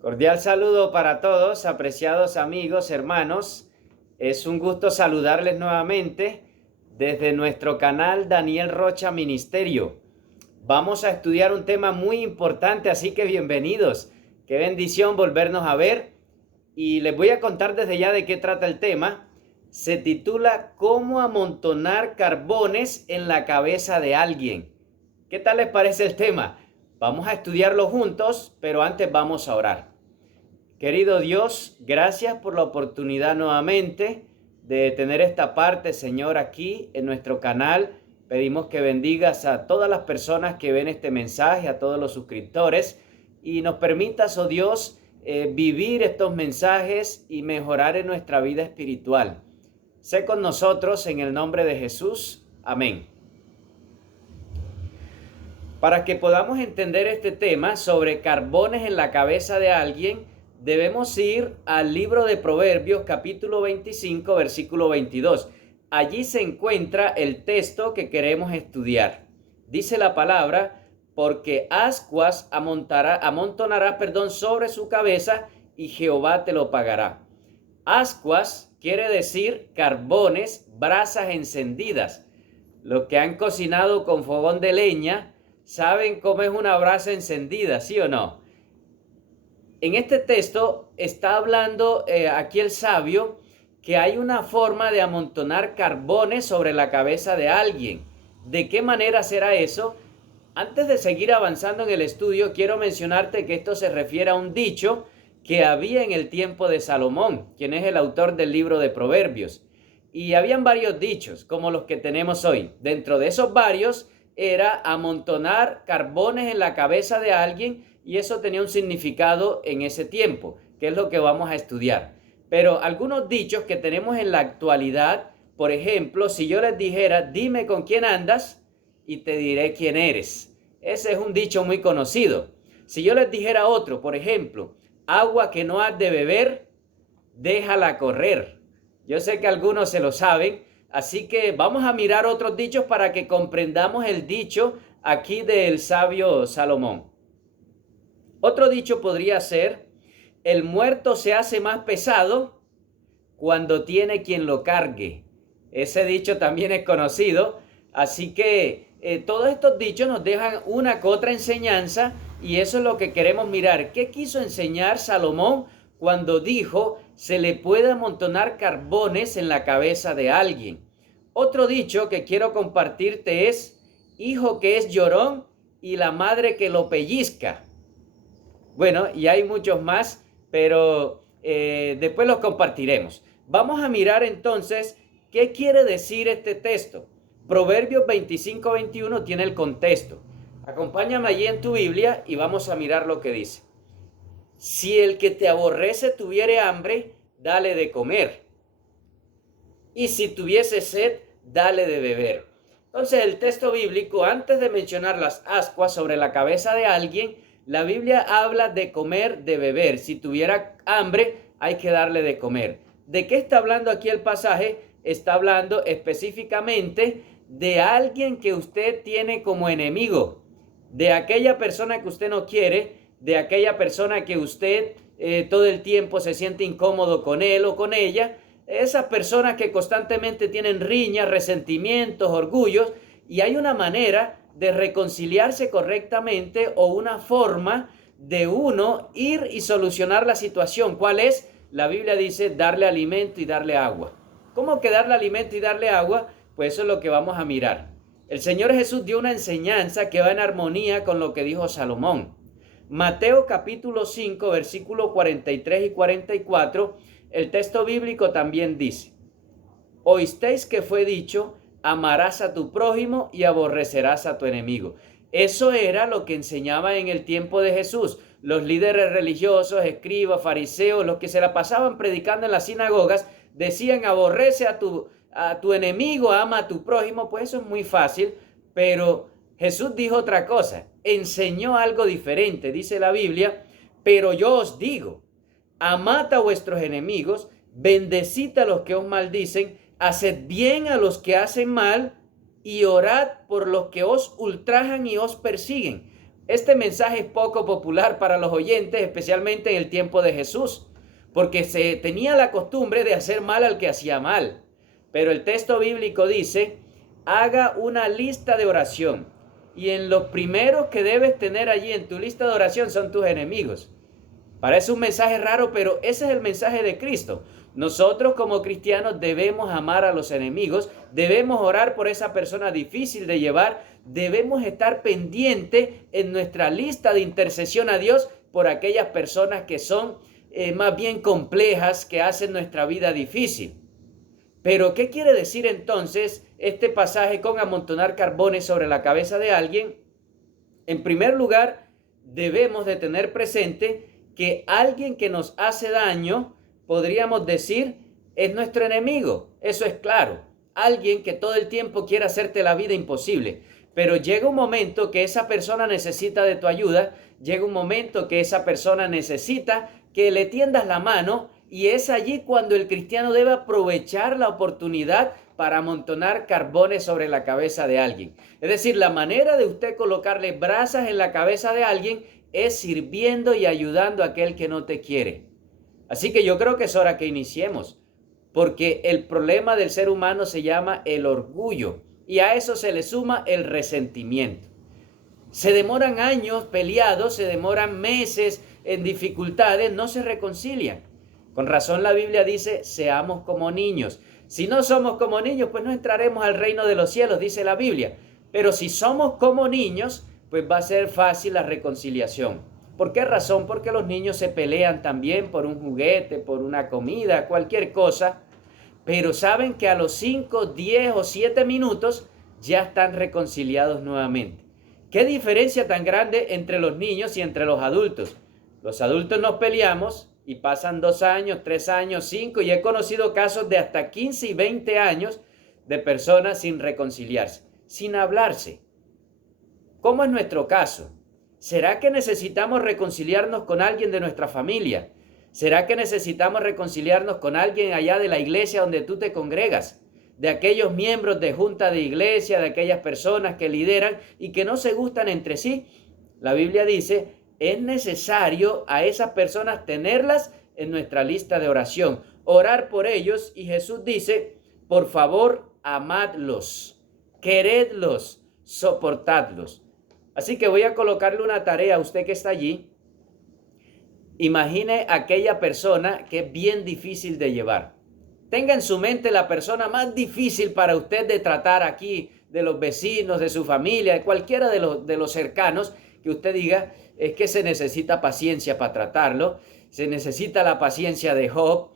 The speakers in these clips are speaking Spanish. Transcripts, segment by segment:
Cordial saludo para todos, apreciados amigos, hermanos. Es un gusto saludarles nuevamente desde nuestro canal Daniel Rocha Ministerio. Vamos a estudiar un tema muy importante, así que bienvenidos. Qué bendición volvernos a ver. Y les voy a contar desde ya de qué trata el tema. Se titula ¿Cómo amontonar carbones en la cabeza de alguien? ¿Qué tal les parece el tema? Vamos a estudiarlo juntos, pero antes vamos a orar. Querido Dios, gracias por la oportunidad nuevamente de tener esta parte, Señor, aquí en nuestro canal. Pedimos que bendigas a todas las personas que ven este mensaje, a todos los suscriptores, y nos permitas, oh Dios, vivir estos mensajes y mejorar en nuestra vida espiritual. Sé con nosotros en el nombre de Jesús. Amén. Para que podamos entender este tema sobre carbones en la cabeza de alguien, debemos ir al libro de Proverbios, capítulo 25, versículo 22. Allí se encuentra el texto que queremos estudiar. Dice la palabra, porque ascuas amontonarás sobre su cabeza y Jehová te lo pagará. Ascuas quiere decir carbones, brasas encendidas. Los que han cocinado con fogón de leña saben cómo es una brasa encendida, ¿sí o no? En este texto está hablando aquí el sabio que hay una forma de amontonar carbones sobre la cabeza de alguien. ¿De qué manera será eso? Antes de seguir avanzando en el estudio, quiero mencionarte que esto se refiere a un dicho que había en el tiempo de Salomón, quien es el autor del libro de Proverbios. Y habían varios dichos, como los que tenemos hoy. Dentro de esos varios era amontonar carbones en la cabeza de alguien, y eso tenía un significado en ese tiempo, que es lo que vamos a estudiar. Pero algunos dichos que tenemos en la actualidad, por ejemplo, si yo les dijera, dime con quién andas y te diré quién eres. Ese es un dicho muy conocido. Si yo les dijera otro, por ejemplo, agua que no has de beber, déjala correr. Yo sé que algunos se lo saben, así que vamos a mirar otros dichos para que comprendamos el dicho aquí del sabio Salomón. Otro dicho podría ser, el muerto se hace más pesado cuando tiene quien lo cargue. Ese dicho también es conocido, así que todos estos dichos nos dejan una que otra enseñanza, y eso es lo que queremos mirar. ¿Qué quiso enseñar Salomón cuando dijo, se le puede amontonar carbones en la cabeza de alguien? Otro dicho que quiero compartirte es, hijo que es llorón y la madre que lo pellizca. Bueno, y hay muchos más, pero después los compartiremos. Vamos a mirar entonces qué quiere decir este texto. Proverbios 25-21 tiene el contexto. Acompáñame allí en tu Biblia y vamos a mirar lo que dice. Si el que te aborrece tuviere hambre, dale de comer. Y si tuviese sed, dale de beber. Entonces el texto bíblico, antes de mencionar las ascuas sobre la cabeza de alguien, la Biblia habla de comer, de beber. Si tuviera hambre, hay que darle de comer. ¿De qué está hablando aquí el pasaje? Está hablando específicamente de alguien que usted tiene como enemigo, de aquella persona que usted no quiere, de aquella persona que usted todo el tiempo se siente incómodo con él o con ella. Esas personas que constantemente tienen riñas, resentimientos, orgullos, y hay una manera de reconciliarse correctamente o una forma de uno ir y solucionar la situación. ¿Cuál es? La Biblia dice darle alimento y darle agua. ¿Cómo que darle alimento y darle agua? Pues eso es lo que vamos a mirar. El Señor Jesús dio una enseñanza que va en armonía con lo que dijo Salomón. Mateo capítulo 5, versículos 43 y 44, el texto bíblico también dice, oísteis que fue dicho, amarás a tu prójimo y aborrecerás a tu enemigo. Eso era lo que enseñaba en el tiempo de Jesús. Los líderes religiosos, escribas, fariseos, los que se la pasaban predicando en las sinagogas, decían aborrece a tu enemigo, ama a tu prójimo. Pues eso es muy fácil, pero Jesús dijo otra cosa, enseñó algo diferente. Dice la Biblia, pero yo os digo, amad a vuestros enemigos, bendecid a los que os maldicen, haced bien a los que hacen mal y orad por los que os ultrajan y os persiguen, Este mensaje es poco popular para los oyentes, especialmente en el tiempo de Jesús, porque se tenía la costumbre de hacer mal al que hacía mal. Pero el texto bíblico dice, haga una lista de oración. Y en los primeros que debes tener allí en tu lista de oración son tus enemigos. Parece un mensaje raro, pero ese es el mensaje de Cristo. Nosotros como cristianos debemos amar a los enemigos, debemos orar por esa persona difícil de llevar, debemos estar pendientes en nuestra lista de intercesión a Dios por aquellas personas que son más bien complejas, que hacen nuestra vida difícil. Pero, ¿qué quiere decir entonces este pasaje con amontonar carbones sobre la cabeza de alguien? En primer lugar, debemos de tener presente que alguien que nos hace daño, podríamos decir, es nuestro enemigo. Eso es claro. Alguien que todo el tiempo quiere hacerte la vida imposible. Pero llega un momento que esa persona necesita de tu ayuda, llega un momento que esa persona necesita que le tiendas la mano, y es allí cuando el cristiano debe aprovechar la oportunidad para amontonar carbones sobre la cabeza de alguien. Es decir, la manera de usted colocarle brasas en la cabeza de alguien es sirviendo y ayudando a aquel que no te quiere. Así que yo creo que es hora que iniciemos, porque el problema del ser humano se llama el orgullo, y a eso se le suma el resentimiento. Se demoran años peleados, se demoran meses en dificultades, no se reconcilian. Con razón la Biblia dice, seamos como niños. Si no somos como niños, pues no entraremos al reino de los cielos, dice la Biblia. Pero si somos como niños, pues va a ser fácil la reconciliación. ¿Por qué razón? Porque los niños se pelean también por un juguete, por una comida, cualquier cosa. Pero saben que a los 5, 10 o 7 minutos ya están reconciliados nuevamente. ¿Qué diferencia tan grande entre los niños y entre los adultos? Los adultos nos peleamos y pasan 2 años, 3 años, 5, y he conocido casos de hasta 15 y 20 años de personas sin reconciliarse, sin hablarse. ¿Cómo es nuestro caso? ¿Será que necesitamos reconciliarnos con alguien de nuestra familia? ¿Será que necesitamos reconciliarnos con alguien allá de la iglesia donde tú te congregas? De aquellos miembros de junta de iglesia, de aquellas personas que lideran y que no se gustan entre sí. La Biblia dice, es necesario a esas personas tenerlas en nuestra lista de oración, orar por ellos, y Jesús dice, por favor, amadlos, queredlos, soportadlos. Así que voy a colocarle una tarea a usted que está allí. Imagine aquella persona que es bien difícil de llevar. Tenga en su mente la persona más difícil para usted de tratar aquí, de los vecinos, de su familia, de cualquiera de los cercanos, que usted diga, es que se necesita paciencia para tratarlo, se necesita la paciencia de Job.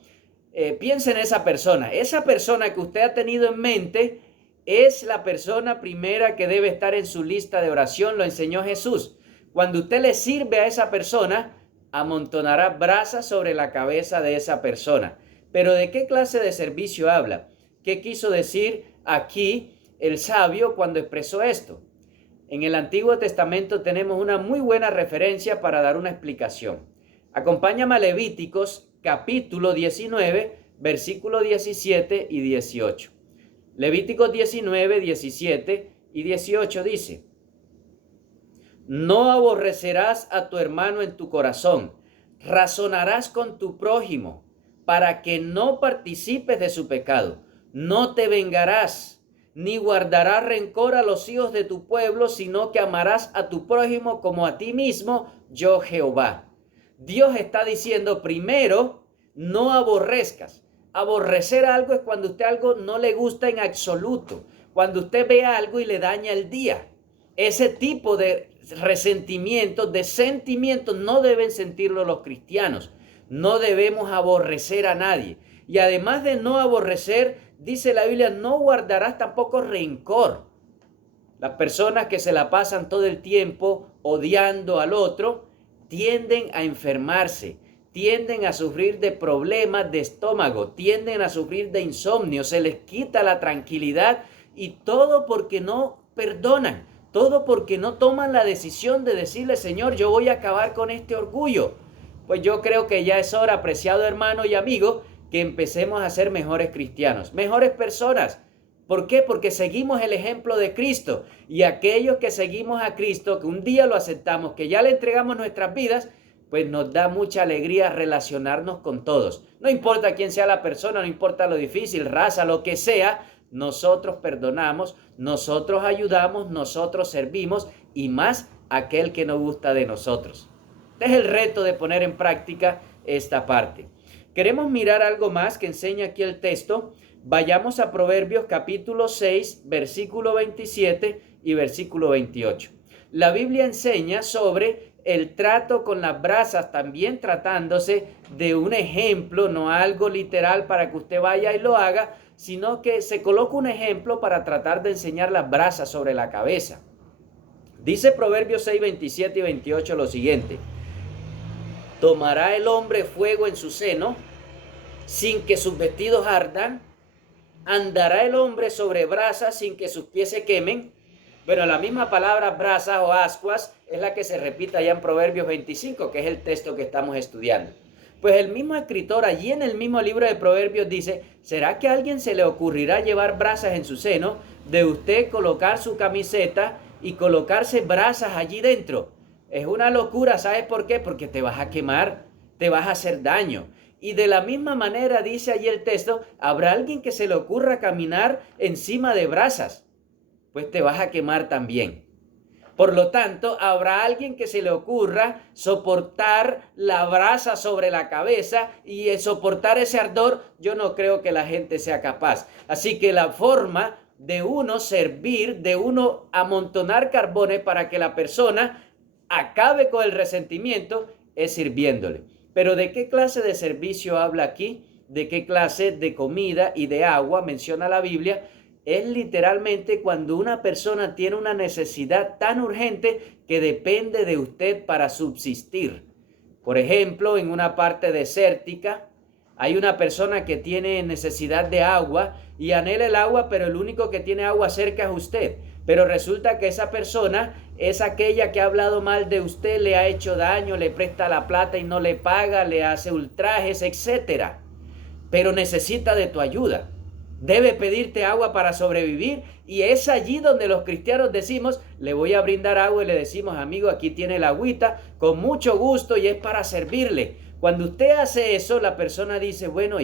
Piense en esa persona que usted ha tenido en mente, es la persona primera que debe estar en su lista de oración, lo enseñó Jesús. Cuando usted le sirve a esa persona, amontonará brasas sobre la cabeza de esa persona. Pero ¿de qué clase de servicio habla? ¿Qué quiso decir aquí el sabio cuando expresó esto? En el Antiguo Testamento tenemos una muy buena referencia para dar una explicación. Acompáñame a Levíticos capítulo 19, versículo 17 y 18. Levíticos 19, 17 y 18 dice, no aborrecerás a tu hermano en tu corazón, razonarás con tu prójimo, para que no participes de su pecado. No te vengarás, ni guardarás rencor a los hijos de tu pueblo, sino que amarás a tu prójimo como a ti mismo, yo Jehová. Dios está diciendo, primero, no aborrezcas. Aborrecer algo es cuando usted algo no le gusta en absoluto, cuando usted ve algo y le daña el día. Ese tipo de resentimientos, de sentimientos, no deben sentirlo los cristianos. No debemos aborrecer a nadie. Y además de no aborrecer, dice la Biblia, no guardarás tampoco rencor. Las personas que se la pasan todo el tiempo odiando al otro tienden a enfermarse, tienden a sufrir de problemas de estómago, tienden a sufrir de insomnio, se les quita la tranquilidad, y todo porque no perdonan, todo porque no toman la decisión de decirle, Señor, yo voy a acabar con este orgullo. Pues yo creo que ya es hora, apreciado hermano y amigo, que empecemos a ser mejores cristianos, mejores personas, ¿Por qué? Porque seguimos el ejemplo de Cristo. Y aquellos que seguimos a Cristo, que un día lo aceptamos, que ya le entregamos nuestras vidas, pues nos da mucha alegría relacionarnos con todos. No importa quién sea la persona, no importa lo difícil, raza, lo que sea, nosotros perdonamos, nosotros ayudamos, nosotros servimos y más aquel que no gusta de nosotros. Este es el reto de poner en práctica esta parte. Queremos mirar algo más que enseña aquí el texto. Vayamos a Proverbios capítulo 6, versículo 27 y versículo 28. La Biblia enseña sobre el trato con las brasas, también tratándose de un ejemplo, no algo literal para que usted vaya y lo haga, sino que se coloca un ejemplo para tratar de enseñar las brasas sobre la cabeza. Dice Proverbios 6, 27 y 28 lo siguiente: ¿tomará el hombre fuego en su seno sin que sus vestidos ardan? ¿Andará el hombre sobre brasas sin que sus pies se quemen? Bueno, la misma palabra brasas o ascuas es la que se repite allá en Proverbios 25, que es el texto que estamos estudiando. Pues el mismo escritor allí en el mismo libro de Proverbios dice: ¿será que a alguien se le ocurrirá llevar brasas en su seno, de usted colocar su camiseta y colocarse brasas allí dentro? Es una locura, ¿sabes por qué? Porque te vas a quemar, te vas a hacer daño. Y de la misma manera dice allí el texto: ¿habrá alguien que se le ocurra caminar encima de brasas? Pues te vas a quemar también. Por lo tanto, habrá alguien que se le ocurra soportar la brasa sobre la cabeza y soportar ese ardor. Yo no creo que la gente sea capaz. Así que la forma de uno servir, de uno amontonar carbones para que la persona acabe con el resentimiento, es sirviéndole. Pero ¿de qué clase de servicio habla aquí? ¿De qué clase de comida y de agua menciona la Biblia? Es literalmente cuando una persona tiene una necesidad tan urgente que depende de usted para subsistir. Por ejemplo, en una parte desértica, hay una persona que tiene necesidad de agua y anhela el agua, pero el único que tiene agua cerca es usted. Pero resulta que esa persona es aquella que ha hablado mal de usted, le ha hecho daño, le presta la plata y no le paga, le hace ultrajes, etc. Pero necesita de tu ayuda. Debe pedirte agua para sobrevivir, y es allí donde los cristianos decimos: le voy a brindar agua, y le decimos: amigo, aquí tiene la agüita, con mucho gusto, y es para servirle. Cuando usted hace eso, la persona dice: bueno,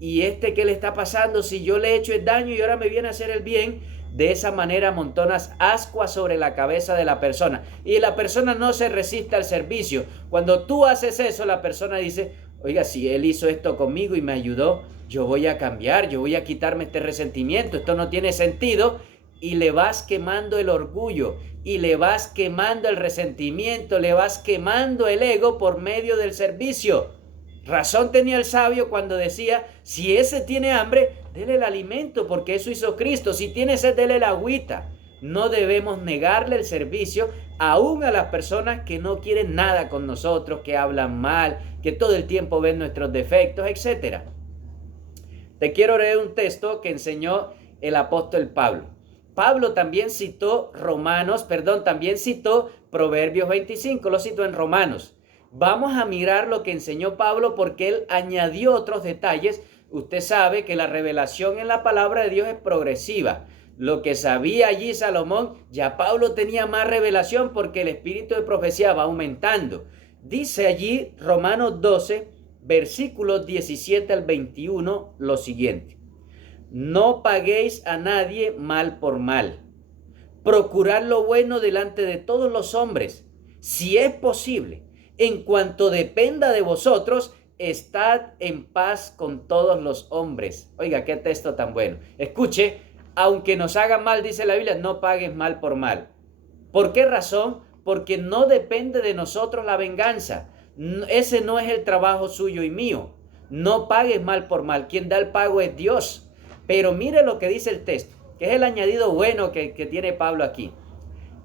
¿y este qué le está pasando? Si yo le he hecho el daño y ahora me viene a hacer el bien. De esa manera amontonas ascuas sobre la cabeza de la persona, y la persona no se resiste al servicio. Cuando tú haces eso, la persona dice: oiga, si él hizo esto conmigo y me ayudó, yo voy a cambiar, yo voy a quitarme este resentimiento, esto no tiene sentido. Y le vas quemando el orgullo, y le vas quemando el resentimiento, le vas quemando el ego por medio del servicio. Razón tenía el sabio cuando decía: si ese tiene hambre, dele el alimento, porque eso hizo Cristo. Si tiene sed, dele la agüita. No debemos negarle el servicio aún a las personas que no quieren nada con nosotros, que hablan mal, que todo el tiempo ven nuestros defectos, etc. Te quiero leer un texto que enseñó el apóstol Pablo. Pablo también citó Proverbios 25, lo citó en Romanos. Vamos a mirar lo que enseñó Pablo, porque él añadió otros detalles. Usted sabe que la revelación en la palabra de Dios es progresiva. Lo que sabía allí Salomón, ya Pablo tenía más revelación, porque el espíritu de profecía va aumentando. Dice allí Romanos 12, versículos 17 al 21, lo siguiente: no paguéis a nadie mal por mal. Procurad lo bueno delante de todos los hombres. Si es posible, en cuanto dependa de vosotros, estad en paz con todos los hombres. Oiga, qué texto tan bueno. Escuche: aunque nos hagan mal, dice la Biblia, no pagues mal por mal. ¿Por qué razón? Porque no depende de nosotros la venganza. Ese no es el trabajo suyo y mío. No pagues mal por mal. Quien da el pago es Dios. Pero mire lo que dice el texto, que es el añadido bueno que tiene Pablo aquí.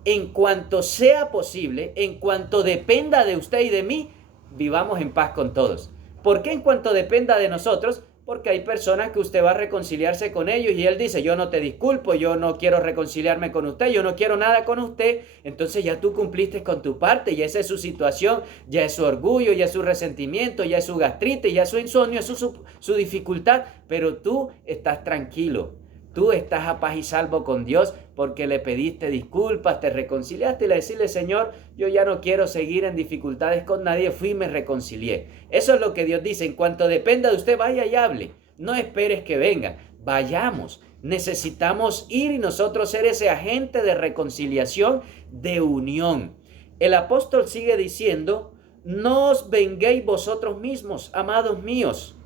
En cuanto sea posible, en cuanto dependa de usted y de mí, vivamos en paz con todos. ¿Por qué en cuanto dependa de nosotros? Porque hay personas que usted va a reconciliarse con ellos y él dice: yo no te disculpo, yo no quiero reconciliarme con usted, yo no quiero nada con usted. Entonces ya tú cumpliste con tu parte, y esa es su situación, ya es su orgullo, ya es su resentimiento, ya es su gastritis, ya es su insomnio, es su dificultad, pero tú estás tranquilo. Tú estás a paz y salvo con Dios porque le pediste disculpas, te reconciliaste y le decirle, Señor, yo ya no quiero seguir en dificultades con nadie, fui y me reconcilié. Eso es lo que Dios dice. En cuanto dependa de usted, vaya y hable. No esperes que venga. Vayamos. Necesitamos ir y nosotros ser ese agente de reconciliación, de unión. El apóstol sigue diciendo, no os venguéis vosotros mismos, amados míos,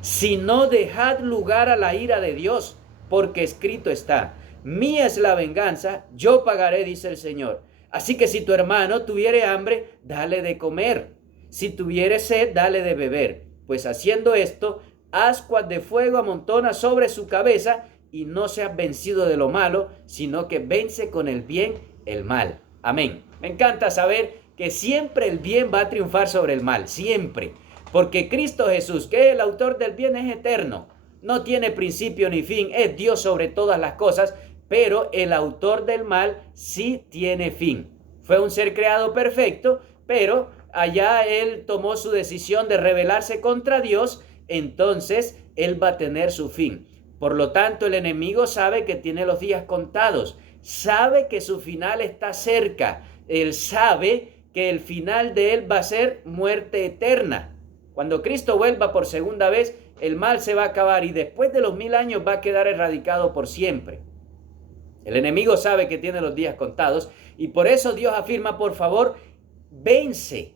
sino dejad lugar a la ira de Dios, porque escrito está, mía es la venganza, yo pagaré, dice el Señor. Así que si tu hermano tuviere hambre, dale de comer. Si tuviere sed, dale de beber. Pues haciendo esto, ascuas de fuego amontona sobre su cabeza, y no seas vencido de lo malo, sino que vence con el bien el mal. Amén. Me encanta saber que siempre el bien va a triunfar sobre el mal, siempre. Porque Cristo Jesús, que es el autor del bien, es eterno. No tiene principio ni fin, es Dios sobre todas las cosas, pero el autor del mal sí tiene fin. Fue un ser creado perfecto, pero allá él tomó su decisión de rebelarse contra Dios, entonces él va a tener su fin. Por lo tanto, el enemigo sabe que tiene los días contados, sabe que su final está cerca, él sabe que el final de él va a ser muerte eterna. Cuando Cristo vuelva por segunda vez, el mal se va a acabar y después de los 1000 años va a quedar erradicado por siempre. El enemigo sabe que tiene los días contados y por eso Dios afirma, por favor, vence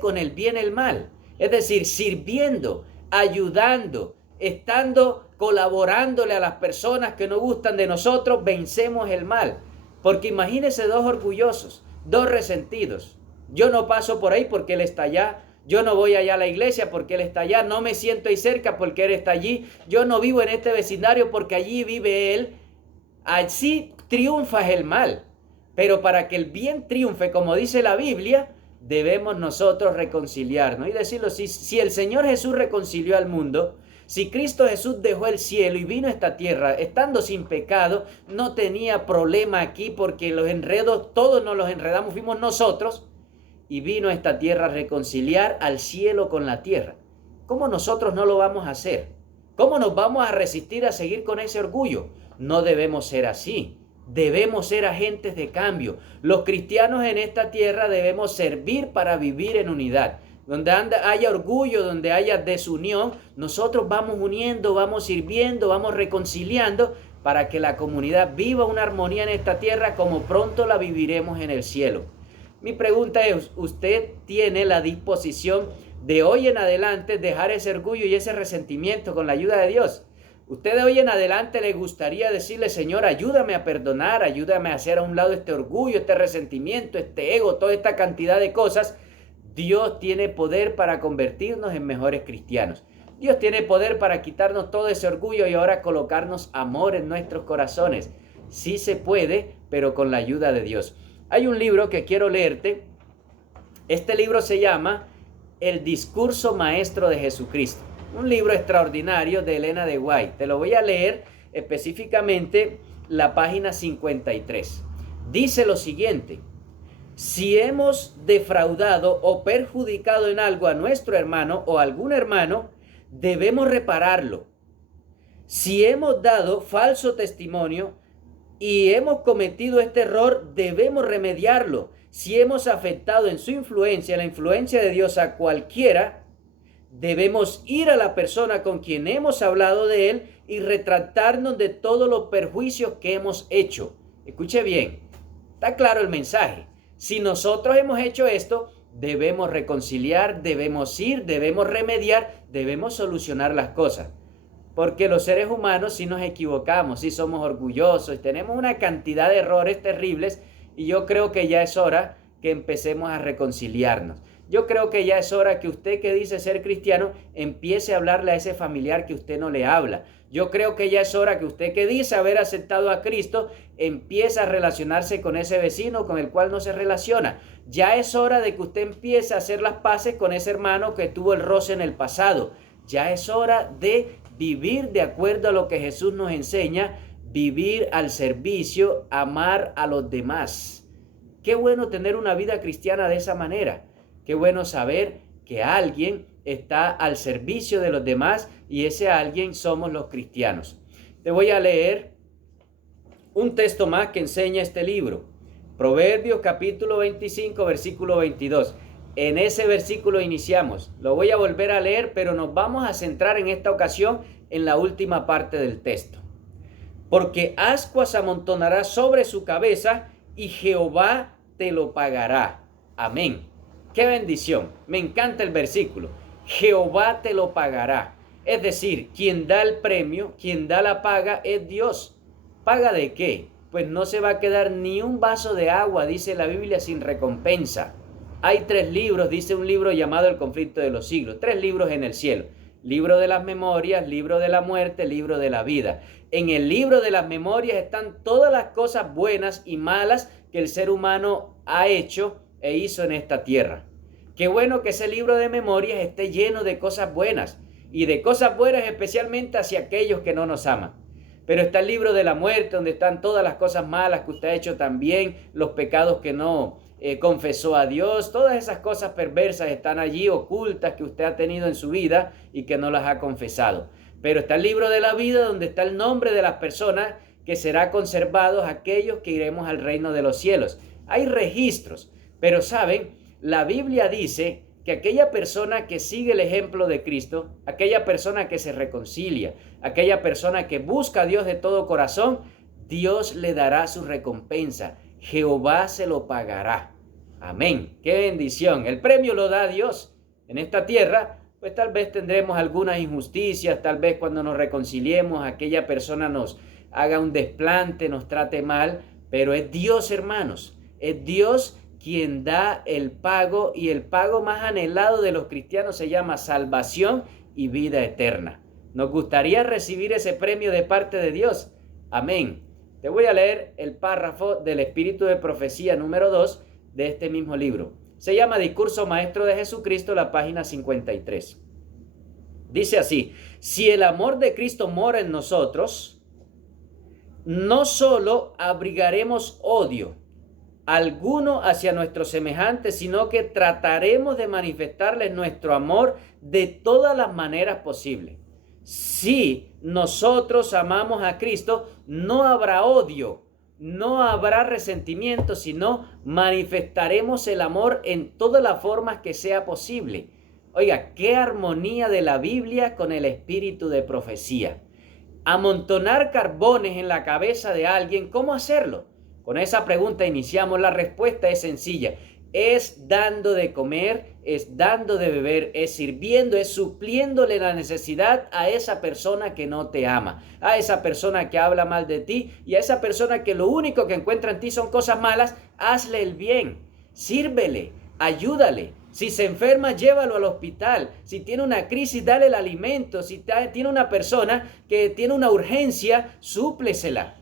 con el bien el mal. Es decir, sirviendo, ayudando, estando colaborándole a las personas que no gustan de nosotros, vencemos el mal. Porque imagínense dos orgullosos, dos resentidos. Yo no paso por ahí porque él está allá. Yo no voy allá a la iglesia porque él está allá. No me siento ahí cerca porque él está allí. Yo no vivo en este vecindario porque allí vive él. Así triunfa el mal. Pero para que el bien triunfe, como dice la Biblia, debemos nosotros reconciliarnos. Y decirlo, si el Señor Jesús reconcilió al mundo, si Cristo Jesús dejó el cielo y vino a esta tierra estando sin pecado, no tenía problema aquí porque los enredos, todos nos los enredamos, fuimos nosotros, y vino a esta tierra a reconciliar al cielo con la tierra. ¿Cómo nosotros no lo vamos a hacer? ¿Cómo nos vamos a resistir a seguir con ese orgullo? No debemos ser así. Debemos ser agentes de cambio. Los cristianos en esta tierra debemos servir para vivir en unidad. Donde haya orgullo, donde haya desunión, nosotros vamos uniendo, vamos sirviendo, vamos reconciliando para que la comunidad viva una armonía en esta tierra como pronto la viviremos en el cielo. Mi pregunta es, ¿usted tiene la disposición de hoy en adelante dejar ese orgullo y ese resentimiento con la ayuda de Dios? ¿Usted de hoy en adelante le gustaría decirle, Señor, ayúdame a perdonar, ayúdame a hacer a un lado este orgullo, este resentimiento, este ego, toda esta cantidad de cosas? Dios tiene poder para convertirnos en mejores cristianos. Dios tiene poder para quitarnos todo ese orgullo y ahora colocarnos amor en nuestros corazones. Sí se puede, pero con la ayuda de Dios. Hay un libro que quiero leerte. Este libro se llama El discurso maestro de Jesucristo. Un libro extraordinario de Elena de White. Te lo voy a leer específicamente la página 53. Dice lo siguiente: si hemos defraudado o perjudicado en algo a nuestro hermano o a algún hermano, debemos repararlo. Si hemos dado falso testimonio y hemos cometido este error, debemos remediarlo. Si hemos afectado en su influencia, la influencia de Dios a cualquiera, debemos ir a la persona con quien hemos hablado de él y retractarnos de todos los perjuicios que hemos hecho. Escuche bien, está claro el mensaje. Si nosotros hemos hecho esto, debemos reconciliar, debemos ir, debemos remediar, debemos solucionar las cosas. Porque los seres humanos sí nos equivocamos, sí somos orgullosos, tenemos una cantidad de errores terribles y yo creo que ya es hora que empecemos a reconciliarnos. Yo creo que ya es hora que usted que dice ser cristiano empiece a hablarle a ese familiar que usted no le habla. Yo creo que ya es hora que usted que dice haber aceptado a Cristo empiece a relacionarse con ese vecino con el cual no se relaciona. Ya es hora de que usted empiece a hacer las paces con ese hermano que tuvo el roce en el pasado. Ya es hora de vivir de acuerdo a lo que Jesús nos enseña, vivir al servicio, amar a los demás. Qué bueno tener una vida cristiana de esa manera. Qué bueno saber que alguien está al servicio de los demás y ese alguien somos los cristianos. Te voy a leer un texto más que enseña este libro. Proverbios capítulo 25, versículo 22. En ese versículo iniciamos. Lo voy a volver a leer, pero nos vamos a centrar en esta ocasión en la última parte del texto. Porque ascuas amontonará sobre su cabeza y Jehová te lo pagará. Amén. ¡Qué bendición! Me encanta el versículo. Jehová te lo pagará. Es decir, quien da el premio, quien da la paga es Dios. ¿Paga de qué? Pues no se va a quedar ni un vaso de agua, dice la Biblia, sin recompensa. Hay 3 libros, dice un libro llamado El conflicto de los siglos. 3 libros en el cielo. Libro de las memorias, libro de la muerte, libro de la vida. En el libro de las memorias están todas las cosas buenas y malas que el ser humano ha hecho e hizo en esta tierra. Qué bueno que ese libro de memorias esté lleno de cosas buenas y de cosas buenas especialmente hacia aquellos que no nos aman. Pero está el libro de la muerte donde están todas las cosas malas que usted ha hecho también, los pecados que no confesó a Dios, todas esas cosas perversas están allí ocultas que usted ha tenido en su vida y que no las ha confesado. Pero está el libro de la vida donde está el nombre de las personas que será conservados, aquellos que iremos al reino de los cielos. Hay registros, pero saben, la Biblia dice que aquella persona que sigue el ejemplo de Cristo, aquella persona que se reconcilia, aquella persona que busca a Dios de todo corazón, Dios le dará su recompensa. Jehová se lo pagará. Amén. ¡Qué bendición! El premio lo da Dios. En esta tierra, pues tal vez tendremos algunas injusticias, tal vez cuando nos reconciliemos, aquella persona nos haga un desplante, nos trate mal, pero es Dios, hermanos. Es Dios quien da el pago, y el pago más anhelado de los cristianos se llama salvación y vida eterna. Nos gustaría recibir ese premio de parte de Dios. Amén. Te voy a leer el párrafo del Espíritu de Profecía número 2 de este mismo libro. Se llama Discurso Maestro de Jesucristo, la página 53. Dice así: si el amor de Cristo mora en nosotros, no solo abrigaremos odio alguno hacia nuestros semejantes, sino que trataremos de manifestarles nuestro amor de todas las maneras posibles. Si nosotros amamos a Cristo, no habrá odio, no habrá resentimiento, sino manifestaremos el amor en todas las formas que sea posible. Oiga, qué armonía de la Biblia con el espíritu de profecía. Amontonar carbones en la cabeza de alguien, ¿cómo hacerlo? Con esa pregunta iniciamos. La respuesta es sencilla. Es dando de comer, es dando de beber, es sirviendo, es supliéndole la necesidad a esa persona que no te ama, a esa persona que habla mal de ti y a esa persona que lo único que encuentra en ti son cosas malas. Hazle el bien, sírvele, ayúdale. Si se enferma, llévalo al hospital. Si tiene una crisis, dale el alimento. Si tiene una persona que tiene una urgencia, súplesela.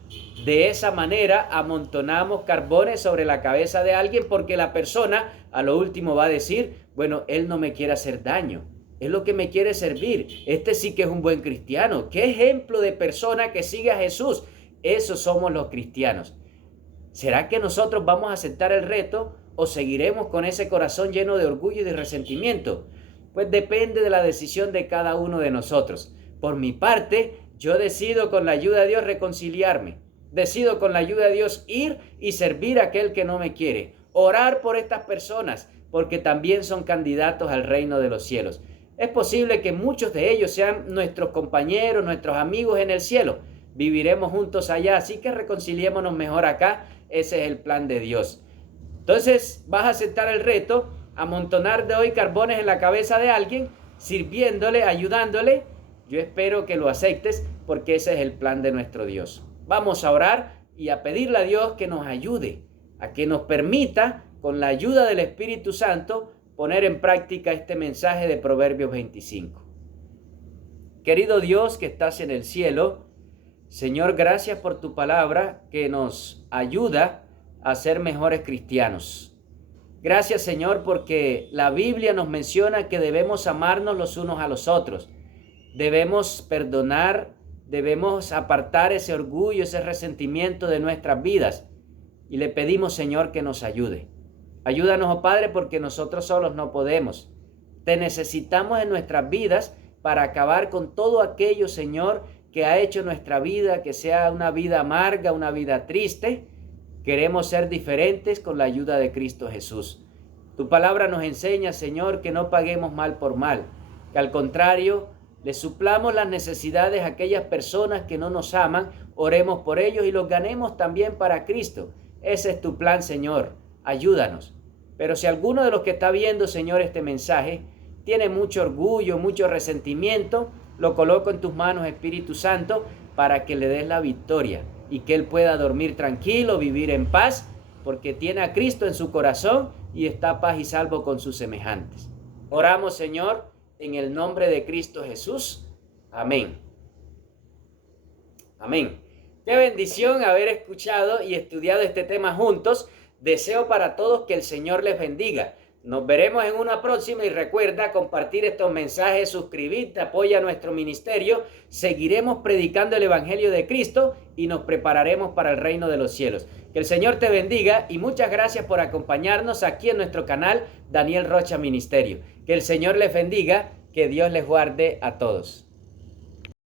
De esa manera amontonamos carbones sobre la cabeza de alguien, porque la persona a lo último va a decir: bueno, él no me quiere hacer daño, es lo que me quiere servir. Este sí que es un buen cristiano. ¿Qué ejemplo de persona que sigue a Jesús? Esos somos los cristianos. ¿Será que nosotros vamos a aceptar el reto o seguiremos con ese corazón lleno de orgullo y de resentimiento? Pues depende de la decisión de cada uno de nosotros. Por mi parte, yo decido con la ayuda de Dios reconciliarme. Decido con la ayuda de Dios ir y servir a aquel que no me quiere. Orar por estas personas, porque también son candidatos al reino de los cielos. Es posible que muchos de ellos sean nuestros compañeros, nuestros amigos en el cielo. Viviremos juntos allá, así que reconciliémonos mejor acá. Ese es el plan de Dios. Entonces, vas a aceptar el reto, amontonar de hoy carbones en la cabeza de alguien, sirviéndole, ayudándole. Yo espero que lo aceptes, porque ese es el plan de nuestro Dios. Vamos a orar y a pedirle a Dios que nos ayude, a que nos permita, con la ayuda del Espíritu Santo, poner en práctica este mensaje de Proverbios 25. Querido Dios que estás en el cielo, Señor, gracias por tu palabra que nos ayuda a ser mejores cristianos. Gracias, Señor, porque la Biblia nos menciona que debemos amarnos los unos a los otros. Debemos perdonar, debemos apartar ese orgullo, ese resentimiento de nuestras vidas. Y le pedimos, Señor, que nos ayude. Ayúdanos, oh Padre, porque nosotros solos no podemos. Te necesitamos en nuestras vidas para acabar con todo aquello, Señor, que ha hecho nuestra vida que sea una vida amarga, una vida triste. Queremos ser diferentes con la ayuda de Cristo Jesús. Tu palabra nos enseña, Señor, que no paguemos mal por mal, que al contrario, le suplamos las necesidades a aquellas personas que no nos aman, oremos por ellos y los ganemos también para Cristo. Ese es tu plan, Señor. Ayúdanos. Pero si alguno de los que está viendo, Señor, este mensaje tiene mucho orgullo, mucho resentimiento, lo coloco en tus manos, Espíritu Santo, para que le des la victoria y que él pueda dormir tranquilo, vivir en paz, porque tiene a Cristo en su corazón y está paz y salvo con sus semejantes. Oramos, Señor, en el nombre de Cristo Jesús. Amén. Amén. Qué bendición haber escuchado y estudiado este tema juntos. Deseo para todos que el Señor les bendiga. Nos veremos en una próxima y recuerda compartir estos mensajes, suscribirte, apoya nuestro ministerio. Seguiremos predicando el Evangelio de Cristo y nos prepararemos para el reino de los cielos. Que el Señor te bendiga y muchas gracias por acompañarnos aquí en nuestro canal Daniel Rocha Ministerio. Que el Señor les bendiga, que Dios les guarde a todos.